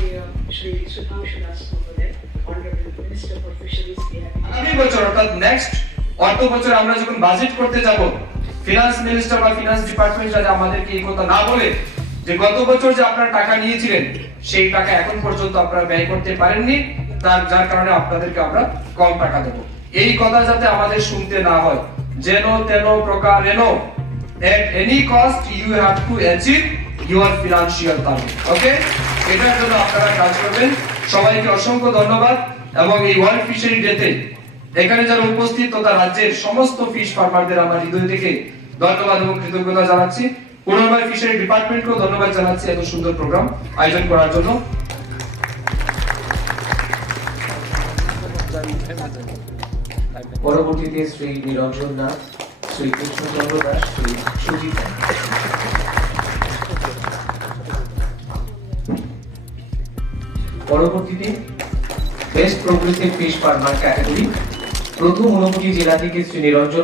Shri Sudhanshu Das Mohoday, Honorable Minister for Fisheries, আগামী বছর অর্থাৎ নেক্সট অর্থ বছর আমরা যখন বাজেট করতে যাব, ফিনান্স মিনিস্টার বা ফিনান্স ডিপার্টমেন্ট যাতে আমাদেরকে এই কথা না বলে যে গত বছর যে আপনারা টাকা নিয়েছিলেন সেই টাকা এখন পর্যন্ত আপনারা ব্যয় করতে পারেননি, যার কারণে আপনাদেরকে আমরা কম টাকা দেব, এই কথা যাতে আমাদের শুনতে না হয়। যেন তেন প্রকারেণ at any cost you have to achieve your financial target. ওকে, এটার জন্য আপনারা কাজ করবেন। সবাইকে অসংখ্য ধন্যবাদ এবং এই ওয়ার্ল্ড ফিশারি ডেতে এখানে যারা উপস্থিত তথা রাজ্যের সমস্ত ফিশ ফার্মারদের আমার হৃদয় থেকে ধন্যবাদ এবং কৃতজ্ঞতা জানাচ্ছি। পুনর্বার ফিশারি ডিপার্টমেন্টকেও ধন্যবাদ জানাচ্ছি এত সুন্দর প্রোগ্রাম আয়োজন করার জন্য। পরবর্তীতে শ্রী নিরঞ্জন নাথ, শ্রী কৃষ্ণচন্দ্র দাস, শ্রী সুজিত। পরবর্তীতে best progressive fish farmer category প্রথম ঊনকোটি জেলা থেকে শ্রী নিরঞ্জন